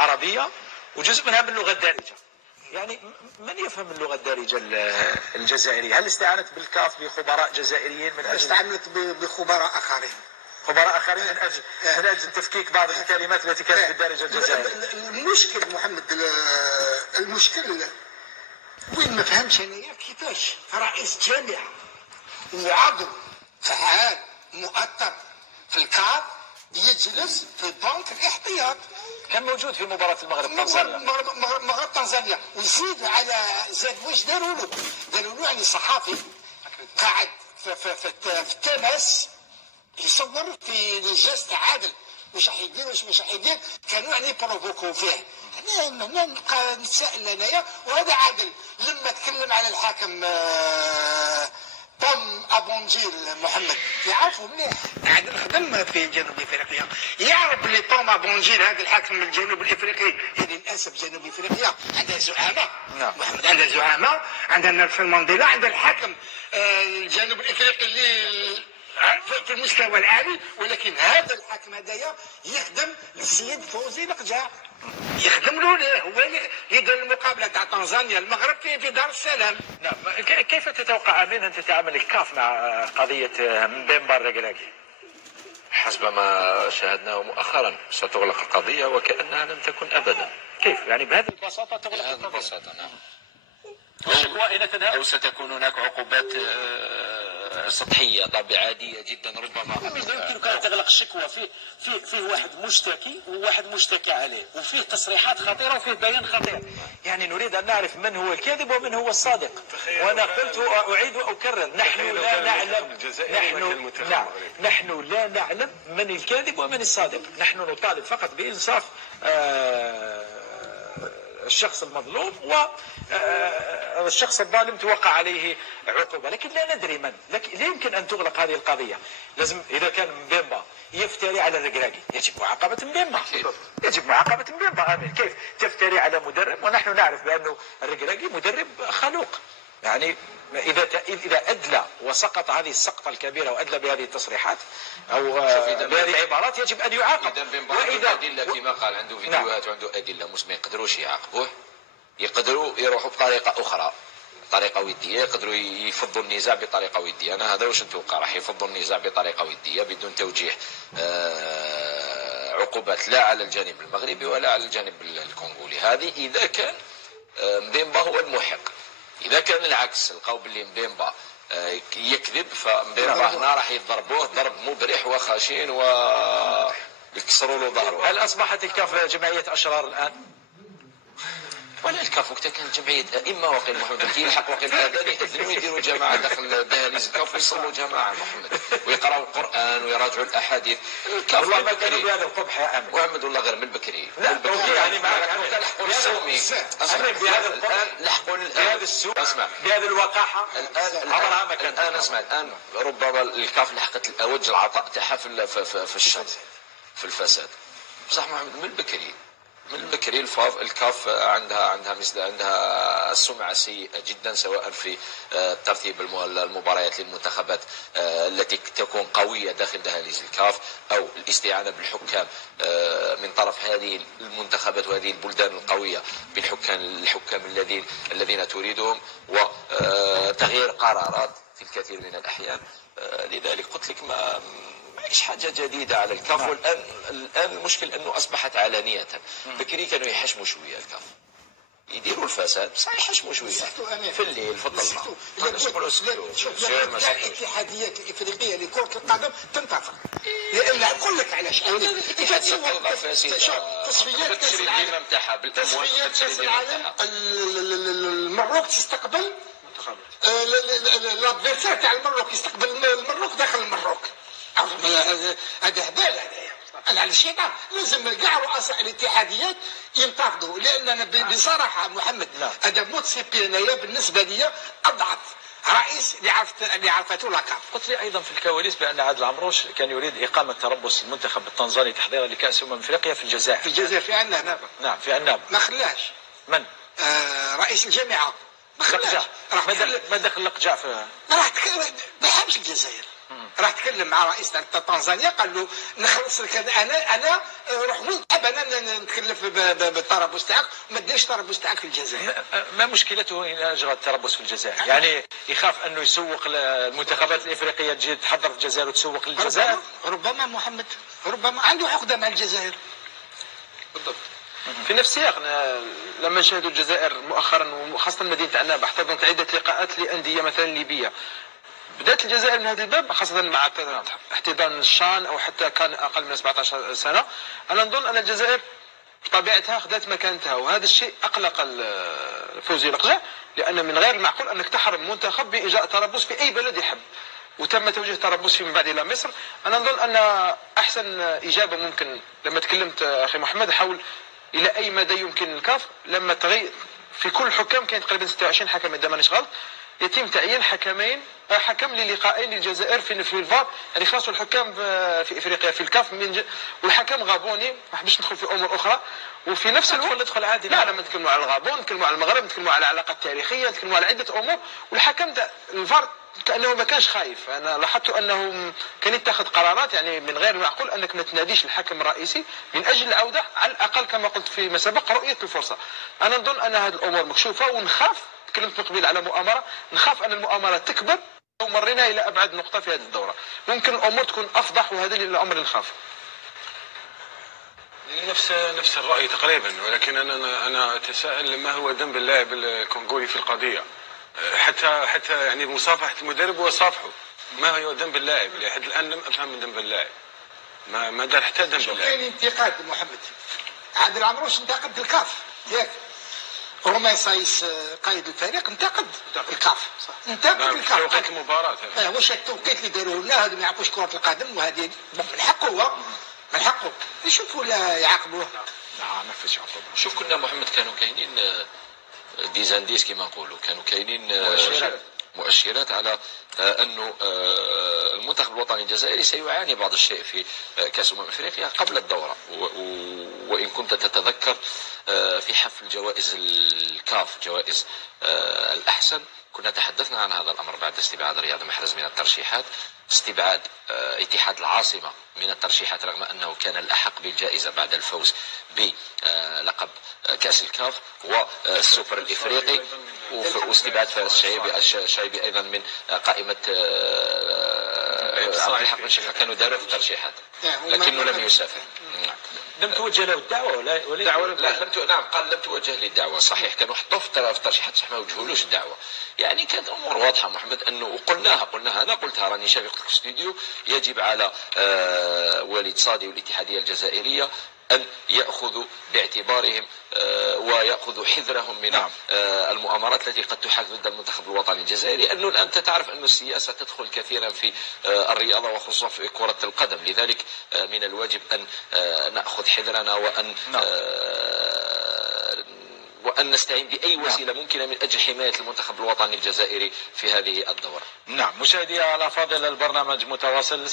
عربية وجزء منها باللغة الدارجة. يعني من يفهم اللغة الدارجة الجزائرية؟ هل استعانت بالكاف بخبراء جزائريين من أجل استعملت بخبراء آخرين من أجل تفكيك بعض الكلمات التي كانت بالدارجة الجزائرية؟ المشكل محمد، المشكل وين ما فهمش أنا كيفاش رئيس جامعة وعضو فعال مؤثر في الكاف يجلس في بنك الاحتياط. كان موجود في مباراة المغرب تنزانيا. مغرب تنزانيا، وزيد على زاد واش داروا له يعني صحافي قاعد في التماس يصور في الجاست عادل واش راح يدير واش مش راح يدير، كانوا يعني بروفوكو فيه. انا نبقى نتسائل انايا، وهذا عادل لما تكلم على الحاكم طم ابونجيل محمد يعرفوا مليح، عادل خدم في جنوب افريقيا، يعرف اللي طم ابونجيل هذا الحاكم من الجنوب الافريقي. يعني للاسف جنوب افريقيا عندها زعامه. نعم محمد عندها زعامه، عندها نيلسون مانديلا، عندها الحاكم الجنوب الافريقي اللي في المستوى العالي، ولكن هذا الحاكم هذايا يخدم للسيد فوزي القجاع، يخدم له ليه، هو اللي يدير المقابله تاع تنزانيا المغرب في دار السلام. نعم. كيف تتوقع امين ان تتعامل الكاف مع قضيه مبيمبا الركراكي؟ حسب ما شاهدناه مؤخرا ستغلق القضيه وكانها لم تكن ابدا. كيف يعني بهذه البساطه تغلق القضيه؟ بهذه البساطه نعم. الشكوى اين تذهب؟ او ستكون هناك عقوبات سطحيه طبيعيه عاديه جدا ربما. يمكنك ان تغلق الشكوى فيه واحد مشتكي وواحد مشتكى عليه، وفيه تصريحات خطيره وفيه بيان خطير. يعني نريد ان نعرف من هو الكاذب ومن هو الصادق. وانا قلت واعيد واكرر، نحن لا نعلم نحن لا نعلم من الكاذب ومن الصادق. نحن نطالب فقط بانصاف الشخص المظلوم، والشخص الظالم توقع عليه عقوبة، لكن لا ندري من. لا يمكن أن تغلق هذه القضية. لازم إذا كان مبيمبا يفتري على الركراكي يجب معاقبة مبيمبا. يجب معاقبة مبيمبا. آمين. كيف تفتري على مدرب ونحن نعرف بأنه الركراكي مدرب خلوق؟ يعني إذا أدلى وسقط هذه السقطة الكبيرة وأدلى بهذه التصريحات أو بهذه العبارات يجب أن يعاقب. وإذا أدلة كما قال عنده فيديوهات وعنده أدلة ما يقدروش يعاقبوه، يقدروا يروحوا بطريقة أخرى، طريقة ودية، يقدروا يفضوا النزاع بطريقة ودية. أنا هذا واش نتوقع، راح يفضوا النزاع بطريقة ودية بدون توجيه عقوبات لا على الجانب المغربي ولا على الجانب الكونغولي. هذه إذا كان مبيمبا هو المحق. إذا كان العكس، لقاو باللي مبيمبا يكذب، فمبيمبا هنا راح يضربوه ضرب مبرح وخشين ويكسروا له ظهره. هل أصبحت الكاف جمعية أشرار الآن؟ ولا الكاف وقتها كانت جمعية أئمة وقيل محمد كي يلحق وقيل الأذان يأذنوا يديروا جماعة داخل دهاليز الكاف ويصلوا جماعة محمد ويقراوا القرآن ويراجعوا الأحاديث. الكاف والله ما كانوا بهذا القبح يا أمين محمد، والله غير من البكري. لا أوكي يعني معك لحقوا السومي بهذا القبح، لحقوا بهذا السوء، اسمع بهذه الوقاحة. عمرها ما كانت. الآن اسمع، الآن ربما الكاف لحقت الأوج العطاء تاعها في الشر في الفساد. بصح محمد من البكري الكاف عندها سمعة سيئة جدا، سواء في ترتيب المباريات للمنتخبات التي تكون قوية داخل دهاليز الكاف، أو الاستعانة بالحكام من طرف هذه المنتخبات وهذه البلدان القوية بالحكام الذين تريدهم، وتغيير قرارات في الكثير من الأحيان. لذلك قلت لك ما ماهيش حاجة جديدة على الكاف. والآن المشكل أنه أصبحت علانية. بكري كانوا يحشموا شوية الكاف، يديروا الفساد بصح يحشموا شوية في الليل في الظلمة. شوف الاتحاديات الإفريقية لكرة القدم تنتظر، لأن أقول لك علاش. الاتحادية أيضا فاسدة. تصفيات كأس العالم المروك تستقبل الادفيرسير تاع المروك، يستقبل المروك داخل المروك. هذا هبال. هذا على الشيطان. لازم كاع رؤساء الاتحاديات ينتفضوا، لان بصراحه محمد هذا موتسيبي انايا بالنسبه لي اضعف رئيس اللي عرفته لاكاف. قلت لي ايضا في الكواليس بان عادل عمروش كان يريد اقامه تربص المنتخب التنزاني تحضيرا لكاس افريقيا في الجزائر. في عنابه. نعم في عنابه. ما خلاش. من؟ رئيس الجامعه. ما دخل لقجاع في راح ما حبش الجزائر. راح تكلم مع رئيس تنزانيا قال له نخلص لك انا روح وين تحب انا نتكلف بالتربص تاعك وما ديرش التربص تاعك في الجزائر. ما مشكلته ان اجرى التربص في الجزائر؟ يعني يخاف انه يسوق المنتخبات الافريقيه تجي تحضر في الجزائر وتسوق للجزائر؟ ربما محمد ربما عنده عقده مع الجزائر. بالضبط. في نفس السياق لما نشاهدوا الجزائر مؤخرا وخاصه مدينه عنابه احتضنت عده لقاءات لانديه مثلا ليبيه. بدات الجزائر من هذا الباب خاصه مع احتضان الشان او حتى كان اقل من 17 سنه. انا نظن ان الجزائر بطبيعتها خذت مكانتها، وهذا الشيء اقلق فوزي القجع، لان من غير المعقول انك تحرم منتخب باجراء تربص في اي بلد يحب. وتم توجيه تربص فيما بعد الى مصر. انا نظن ان احسن اجابه ممكن لما تكلمت اخي محمد حول الى اي مدى يمكن الكاف لما تغير في كل الحكام كان تقريبا 26 حكم اذا مانيش غلط، يتم تعيين حكم للقاءين للجزائر في الفار، يعني خاصة الحكام في افريقيا في الكاف والحكم غابوني، ما حبيتش ندخل في امور اخرى. وفي نفس الوقت ندخل عادي. لا لما نتكلموا على الغابون، نتكلموا على المغرب، نتكلموا على العلاقات التاريخيه، نتكلموا على عده امور، والحكم الفار كانه ما كانش خايف. انا لاحظت انه كان يتخذ قرارات يعني من غير المعقول انك ما تناديش الحكم الرئيسي من اجل العوده على الاقل كما قلت فيما سبق رؤيه الفرصه. انا نظن ان هذه الامور مكشوفه، ونخاف تكلمت من قبل على مؤامره، نخاف ان المؤامره تكبر ومرينا الى ابعد نقطه في هذه الدوره. ممكن الامور تكون افضح، وهذا اللي الامر اللي نخاف. نفس الراي تقريبا، ولكن انا اتساءل ما هو ذنب اللاعب الكونغولي في القضيه؟ حتى يعني مصافحه المدرب وصافحه، ما هو ذنب اللاعب؟ لحد الان لم افهم من ذنب اللاعب، ما دار حتى ذنب اللاعب. كاين انتقاد محمد، عادل عمروش انتقد الكاف ياك، رومان سايس قائد الفريق انتقد الكاف، انتقد الكاف توقيت المباراه. واش التوقيت اللي داروه لنا هذو ما يعرفوش كره القدم، وهذه من حقه هو، من حقه يشوفوا ولا يعاقبوه. لا ما فيش عقوبه. شوف كنا محمد كانوا كاينين ديزانديس كما نقولوا، كانوا كاينين مؤشرات على أنه المنتخب الوطني الجزائري سيعاني بعض الشيء في كأس أفريقيا قبل الدورة. وإن كنت تتذكر في حفل جوائز الكاف، جوائز الأحسن، كنا تحدثنا عن هذا الأمر بعد استبعاد رياض محرز من الترشيحات، استبعاد اتحاد العاصمة من الترشيحات رغم أنه كان الأحق بالجائزة بعد الفوز بلقب كأس الكاف والسوبر الإفريقي، واستبعاد فارس الشايبي أيضا من قائمة عبد الحق بن شفا. كانوا داروا في الترشيحات لكنه لم يسافر. لم توجه له الدعوه ولا دعوه؟ لا نعم قال لم توجه لي الدعوه، صحيح كانوا حطوه في الترشيحات صح ما وجهولوش الدعوه. يعني كانت الامور واضحه محمد، انه وقلناها انا قلتها راني شافي في الاستوديو، يجب على وليد صادي والاتحاديه الجزائريه أن يأخذوا باعتبارهم ويأخذوا حذرهم من المؤامرات التي قد تحاك ضد المنتخب الوطني الجزائري، لأنه الآن تعرف أن السياسة تدخل كثيرا في الرياضة وخصوصا في كرة القدم، لذلك من الواجب أن نأخذ حذرنا وأن نستعين بأي وسيلة ممكنة من أجل حماية المنتخب الوطني الجزائري في هذه الدورة. نعم مشاهدي الأفاضل، البرنامج متواصل.